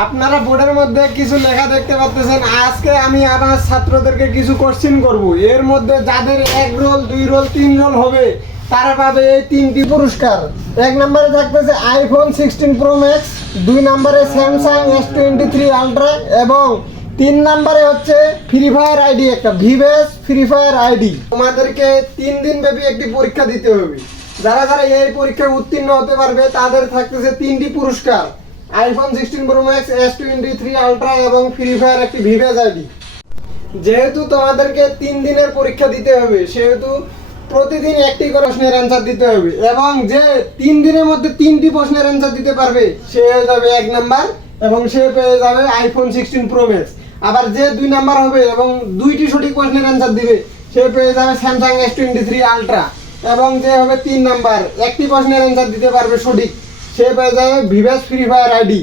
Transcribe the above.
আপনারা বোর্ডের মধ্যে কিছু লেখা দেখতে পাচ্ছেন। আজকে আমি আমার ছাত্রদেরকে কিছু কোশ্চেন করব। এর মধ্যে যাদের 1 রোল 2 রোল 3 রোল হবে তারা পাবে এই 3টি পুরস্কার। 1 নম্বরে থাকতেছে আইফোন 16 প্রো ম্যাক্স, 2 নম্বরে স্যামসাং S23 আলট্রা এবং 3 নম্বরে হচ্ছে ফ্রি ফায়ার আইডি, একটা ভিভেস ফ্রি ফায়ার আইডি। তোমাদেরকে 3 দিন ব্যাপী একটি পরীক্ষা দিতে হবে। যারা যারা এই পরীক্ষায় উত্তীর্ণ হতে পারবে তাদের থাকতেছে 3টি পুরস্কার, iPhone 16 pro max, S23 ultra এবং ফ্রি ফায়ার একটি ভিভেস আইডি। যেহেতু তোমাদেরকে 3 দিনের পরীক্ষা দিতে হবে সেহেতু প্রতিদিন একটি করে প্রশ্নের অ্যান্সার দিতে হবে এবং যে 3 দিনের মধ্যে 3টি প্রশ্নের অ্যান্সার দিতে পারবে সে হয়ে যাবে 1 নাম্বার এবং সে পেয়ে যাবে আইফোন 16 প্রো ম্যাক্স। আবার যে 2 নাম্বার হবে এবং 2টি সঠিক প্রশ্নের অ্যান্সার দিবে সে পেয়ে যাবে স্যামসাং S23 আলট্রা এবং যে হবে 3 নাম্বার একটি প্রশ্নের অ্যান্সার দিতে পারবে সঠিক সে পেয়ে যাবে ভিভেস ফ্রি ফায়ার আইডি।